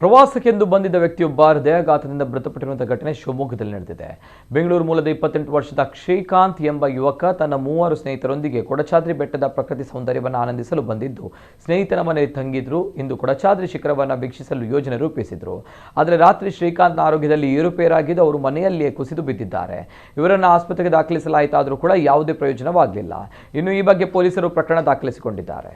ಪ್ರವಾಸಕ್ಕೆಂದು ಬಂದಿದ್ದ ವ್ಯಕ್ತಿಯೊಬ್ಬ ಹೃದಯಾಘಾತದಿಂದ ಮೃತಪಟ್ಟಿರುವಂತಹ ಘಟನೆ ಶಿವಮೊಗ್ಗದಲ್ಲಿ ನಡೆದಿದೆ. ಬೆಂಗಳೂರು ಮೂಲದ 28 ವರ್ಷದ ಶ್ರೀಕಾಂತ್ ಎಂಬ ಯುವಕ ತನ್ನ 3 ಸ್ನೇಹಿತರೊಂದಿಗೆ ಕೊಡಚಾದ್ರಿ ಬೆಟ್ಟದ ಪ್ರಕೃತಿ ಸೌಂದರ್ಯವನ್ನು ಆನಂದಿಸಲು ಬಂದಿದ್ದು ಸ್ನೇಹಿತನ ಮನೆಯಲ್ಲಿ ತಂಗಿದ್ರು. ಇಂದು ಕೊಡಚಾದ್ರಿ ಶಿಖರವನ್ನು ವೀಕ್ಷಿಸಲು ಯೋಜನೆ ರೂಪಿಸಿದ್ರು. ಆದರೆ ರಾತ್ರಿ ಶ್ರೀಕಾಂತ್ನ ಆರೋಗ್ಯದಲ್ಲಿ ಏರುಪೇರಾಗಿದ್ದು ಅವರು ಮನೆಯಲ್ಲಿಯೇ ಕುಸಿದು ಬಿದ್ದಿದ್ದಾರೆ. ಇವರನ್ನು ಆಸ್ಪತ್ರೆಗೆ ದಾಖಲಿಸಲಾಯಿತಾದರೂ ಕೂಡ ಯಾವುದೇ ಪ್ರಯೋಜನವಾಗಲಿಲ್ಲ. ಇನ್ನು ಈ ಬಗ್ಗೆ ಪೊಲೀಸರು ಪ್ರಕರಣ ದಾಖಲಿಸಿಕೊಂಡಿದ್ದಾರೆ.